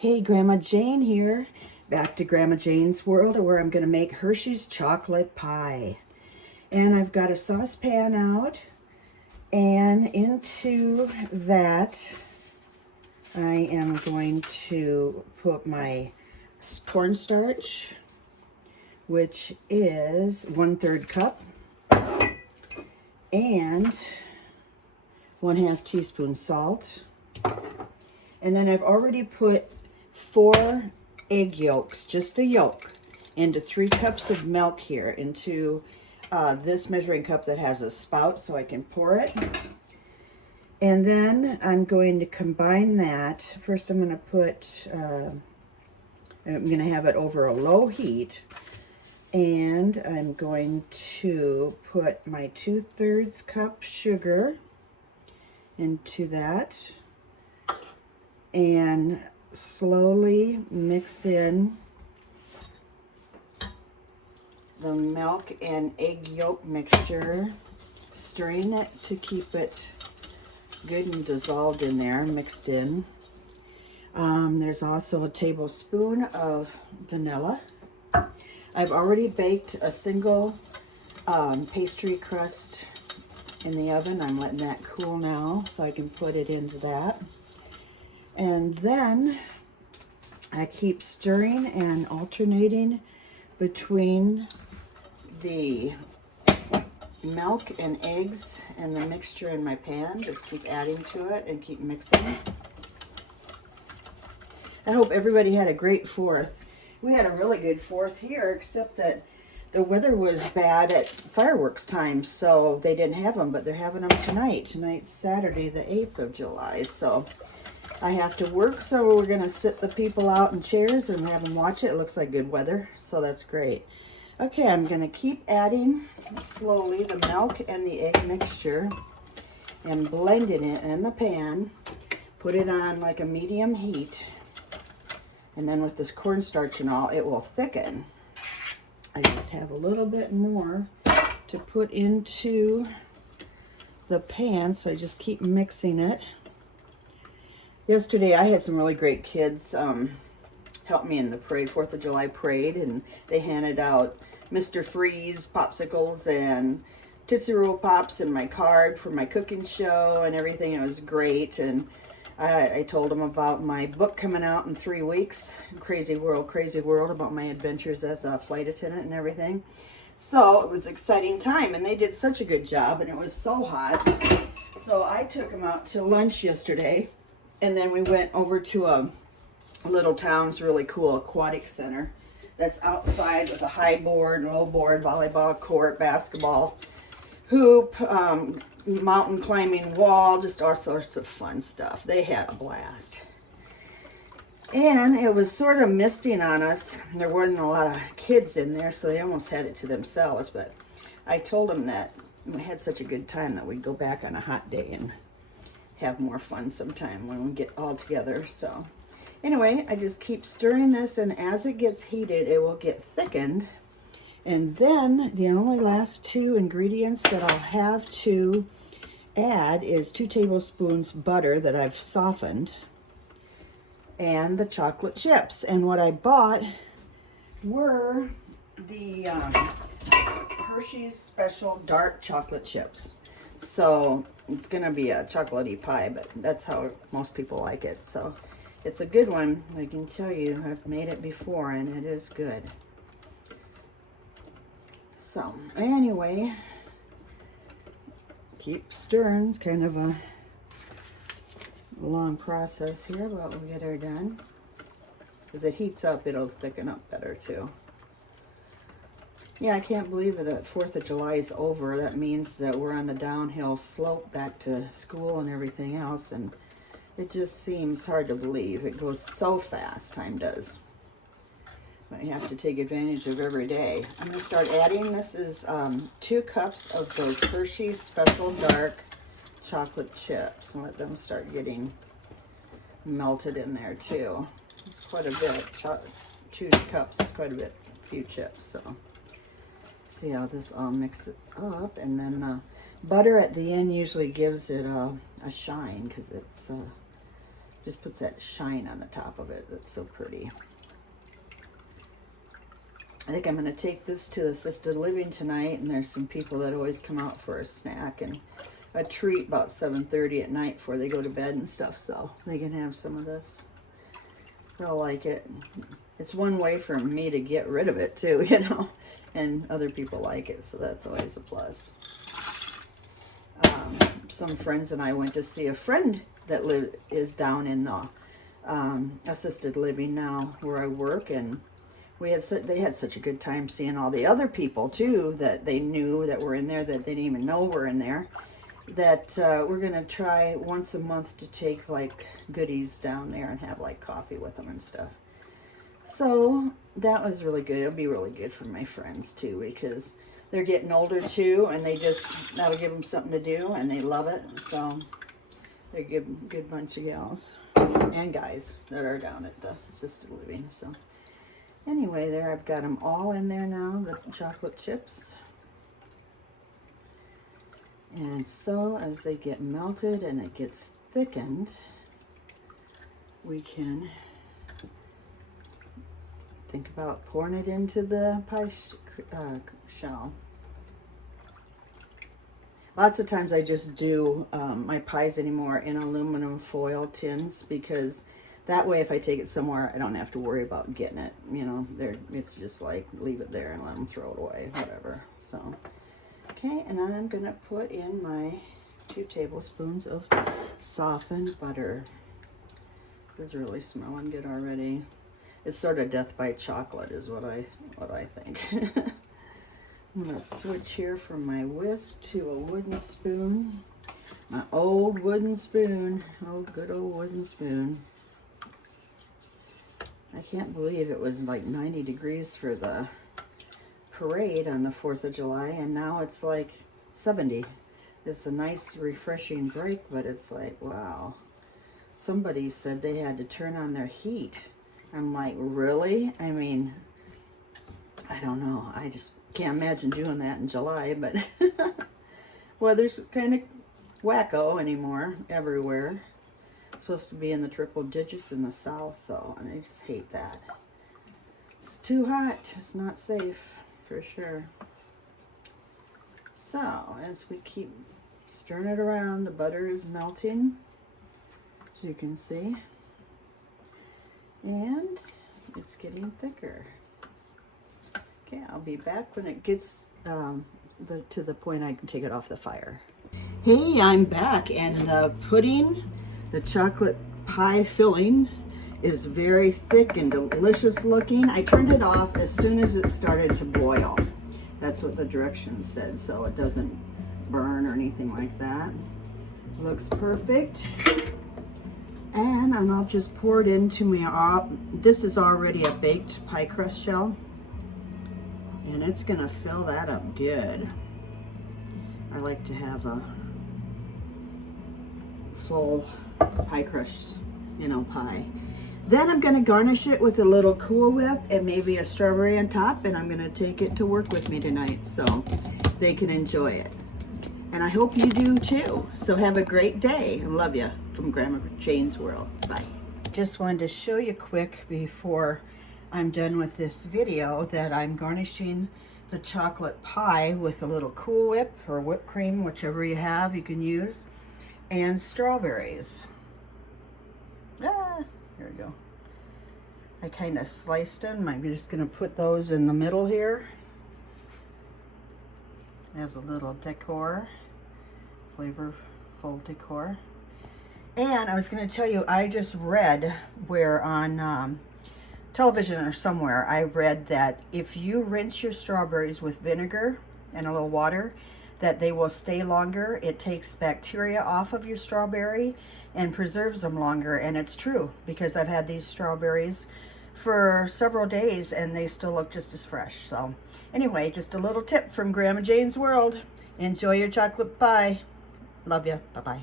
Hey, Grandma Jane here. Back to Grandma Jane's World, where I'm going to make Hershey's Chocolate Pie. And I've got a saucepan out, and into that I am going to put my cornstarch, which is 1/3 cup, and 1/2 teaspoon salt. And then I've already put 4 egg yolks, just the yolk, into 3 cups of milk here, into this measuring cup that has a spout so I can pour it. And then I'm going to combine that. First I'm going to put, I'm going to have it over a low heat. And I'm going to put my 2/3 cup sugar into that. And slowly mix in the milk and egg yolk mixture, stirring it to keep it good and dissolved in there, mixed in. There's also a tablespoon of vanilla. I've already baked a single pastry crust in the oven. I'm letting that cool now so I can put it into that. And then I keep stirring and alternating between the milk and eggs and the mixture in my pan. Just keep adding to it and keep mixing. I hope everybody had a great 4th. We had a really good 4th here, except that the weather was bad at fireworks time, so they didn't have them, but they're having them tonight. Tonight's Saturday, the 8th of July, so I have to work, so we're going to sit the people out in chairs and have them watch it. It looks like good weather, so that's great. Okay, I'm going to keep adding slowly the milk and the egg mixture and blending it in the pan. Put it on like a medium heat. And then with this cornstarch and all, it will thicken. I just have a little bit more to put into the pan, so I just keep mixing it. Yesterday, I had some really great kids help me in the parade, 4th of July parade, and they handed out Mr. Freeze popsicles and Tootsie Roll Pops and my card for my cooking show and everything. It was great, and I told them about my book coming out in 3 weeks, Crazy World, about my adventures as a flight attendant and everything. So it was an exciting time, and they did such a good job, and it was so hot. So I took them out to lunch yesterday. And then we went over to a little town's really cool aquatic center that's outside with a high board and low board, volleyball court, basketball, hoop, mountain climbing wall, just all sorts of fun stuff. They had a blast. And it was sort of misting on us. There wasn't a lot of kids in there, so they almost had it to themselves. But I told them that we had such a good time that we'd go back on a hot day and have more fun sometime when we get all together. So anyway, I just keep stirring this, and as it gets heated, it will get thickened. And then the only last 2 ingredients that I'll have to add is 2 tablespoons butter that I've softened, and the chocolate chips. And what I bought were the Hershey's Special Dark Chocolate Chips. So it's going to be a chocolatey pie, but that's how most people like it. So it's a good one. I can tell you, I've made it before, and it is good. So anyway, keep stirring. It's kind of a long process here, but we'll get her done. As it heats up, it'll thicken up better too. Yeah, I can't believe that 4th of July is over. That means that we're on the downhill slope back to school and everything else, and it just seems hard to believe. It goes so fast, time does. But you have to take advantage of every day. I'm going to start adding, this is 2 cups of those Hershey's Special Dark Chocolate Chips, and let them start getting melted in there too. It's quite a bit. 2 cups is quite a bit, a few chips, so. See how this all mixes up, and then butter at the end usually gives it a shine because it's Just puts that shine on the top of it. That's so pretty. I think I'm going to take this to the assisted living tonight, and there's some people that always come out for a snack and a treat about 7:30 at night before they go to bed and stuff, so they can have some of this. They'll like it. It's one way for me to get rid of it too, you know, and other people like it, so that's always a plus. Some friends and I went to see a friend that is down in the assisted living now where I work, and they had such a good time seeing all the other people too that they knew that were in there that they didn't even know were in there. That we're gonna try once a month to take like goodies down there and have like coffee with them and stuff. So that was really good. It'll be really good for my friends too, because they're getting older too, and that'll give them something to do, and they love it. So they're a good bunch of gals and guys that are down at the assisted living. So anyway, there I've got them all in there now, the chocolate chips. And so as they get melted and it gets thickened, we can think about pouring it into the pie shell. Lots of times I just do my pies anymore in aluminum foil tins, because that way if I take it somewhere, I don't have to worry about getting it. You know, it's just like leave it there and let them throw it away, whatever. So. Okay, and I'm going to put in my 2 tablespoons of softened butter. This is really smelling good already. It's sort of death by chocolate is what I think. I'm going to switch here from my whisk to a wooden spoon. My old wooden spoon. Oh, good old wooden spoon. I can't believe it was like 90 degrees for the parade on the 4th of July, and now it's like 70. It's a nice refreshing break, but it's like, wow. Somebody said they had to turn on their heat. I'm like, really? I mean, I don't know. I just can't imagine doing that in July, but weather's kind of wacko anymore everywhere. It's supposed to be in the triple digits in the south though, and I just hate that. It's too hot. It's not safe. For sure. So as we keep stirring it around, the butter is melting, as you can see, and it's getting thicker. Okay, I'll be back when it gets to the point I can take it off the fire. Hey, I'm back, and the pudding, the chocolate pie filling, is very thick and delicious looking. I turned it off as soon as it started to boil. That's what the directions said, so it doesn't burn or anything like that. Looks perfect. And I'll just pour it into my, this is already a baked pie crust shell, and it's gonna fill that up good. I like to have a full pie crust, you know, pie. Then I'm going to garnish it with a little Cool Whip and maybe a strawberry on top, and I'm going to take it to work with me tonight so they can enjoy it. And I hope you do too. So have a great day. I love you from Grandma Jane's World. Bye. Just wanted to show you quick before I'm done with this video that I'm garnishing the chocolate pie with a little Cool Whip or whipped cream, whichever you have, you can use, and strawberries. Here we go. I kind of sliced them. I'm just going to put those in the middle here as a little decor, flavorful decor. And I was going to tell you, I just read where on television or somewhere, I read that if you rinse your strawberries with vinegar and a little water, that they will stay longer. It takes bacteria off of your strawberry and preserves them longer, and it's true because I've had these strawberries for several days and they still look just as fresh. So anyway, just a little tip from Grandma Jane's World. Enjoy your chocolate pie. Love you. Bye-bye.